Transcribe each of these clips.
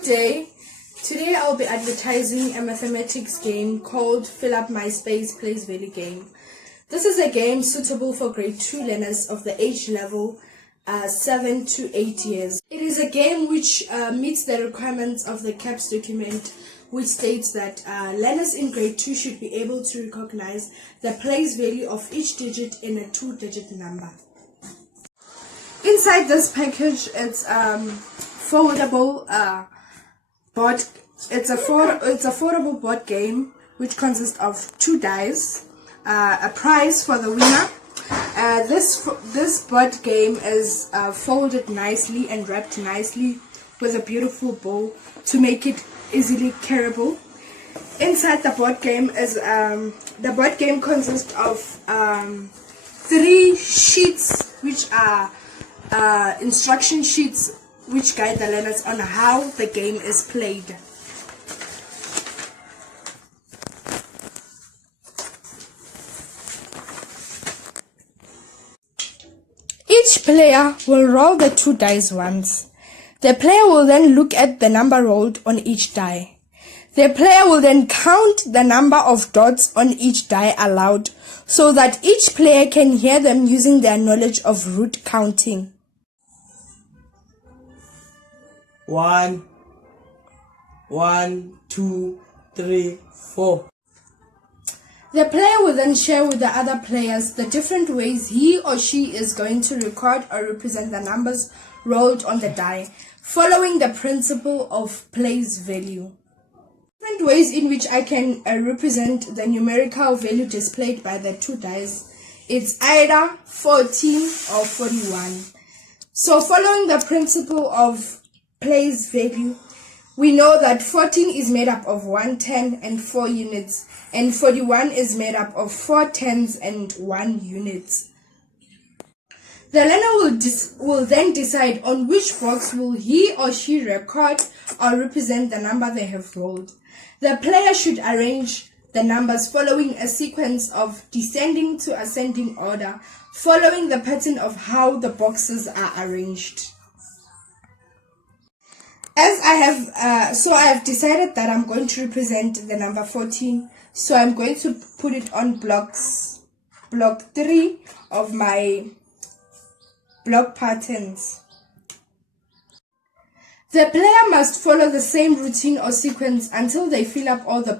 Good day. Today I'll be advertising a mathematics game called Fill Up My Space Plays Value game. This is a game suitable for grade 2 learners of the age level 7 to 8 years. It is a game which meets the requirements of the CAPS document, which states that learners in grade 2 should be able to recognize the place value of each digit in a 2-digit number. Inside this package, it's foldable board. It's a foldable board game which consists of 2 dice, a prize for the winner. This board game is folded nicely and wrapped nicely with a beautiful bow to make it easily carryable. Inside the board game is the board game consists of 3 sheets which are instruction sheets which guide the learners on how the game is played. Each player will roll the 2 dice once. The player will then look at the number rolled on each die. The player will then count the number of dots on each die aloud so that each player can hear them using their knowledge of root counting. 1, 2, 3, 4. The player will then share with the other players the different ways he or she is going to record or represent the numbers rolled on the die, following the principle of place value. Different ways in which I can represent the numerical value displayed by the 2 dice. It's either 14 or 41. So following the principle of place value, we know that 14 is made up of 1 10 and 4 units, and 41 is made up of 4 tens and 1 unit. The learner will then decide on which box will he or she record or represent the number they have rolled. The player should arrange the numbers following a sequence of descending to ascending order, following the pattern of how the boxes are arranged. I have decided that I'm going to represent the number 14, so I'm going to put it on block 3 of my block patterns. The player must follow the same routine or sequence until they fill up all the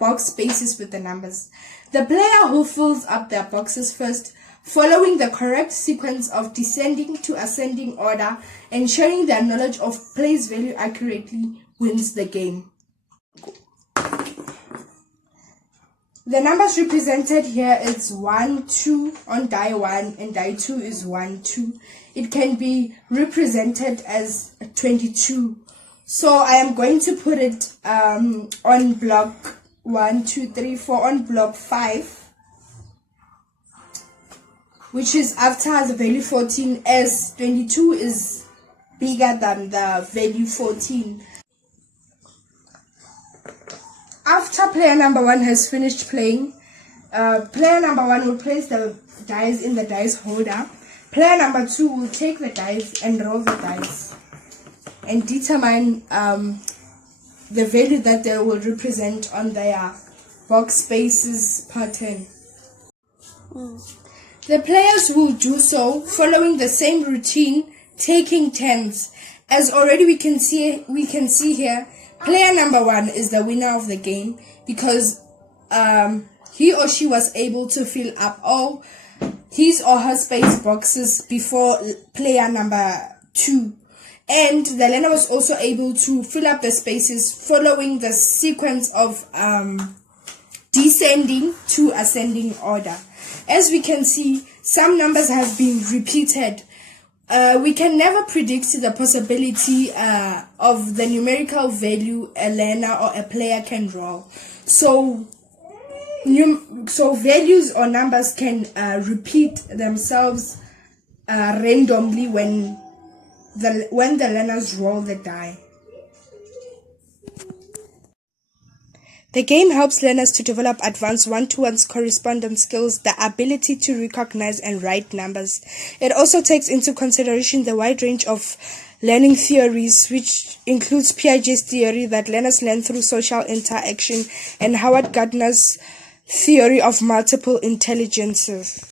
box spaces with the numbers. The player who fills up their boxes first, following the correct sequence of descending to ascending order and sharing their knowledge of place value accurately, wins the game. The numbers represented here is 1, 2 on die 1 and die 2 is 1, 2. It can be represented as 22. So I am going to put it on block 1, 2, 3, 4 on block 5. Which is after the value 14, as 22 is bigger than the value 14. After player number 1 has finished playing, player number 1 will place the dice in the dice holder. Player number 2 will take the dice and roll the dice and determine the value that they will represent on their box spaces pattern. The players will do so following the same routine, taking turns. As already we can see here, player number 1 is the winner of the game because he or she was able to fill up all his or her space boxes before player number 2. And the learner was also able to fill up the spaces following the sequence of descending to ascending order. As we can see, some numbers have been repeated. We can never predict the possibility of the numerical value a learner or a player can roll. So values or numbers can repeat themselves randomly when the learners roll the die. The game helps learners to develop advanced one-to-one correspondence skills, the ability to recognize and write numbers. It also takes into consideration the wide range of learning theories, which includes Piaget's theory that learners learn through social interaction and Howard Gardner's theory of multiple intelligences.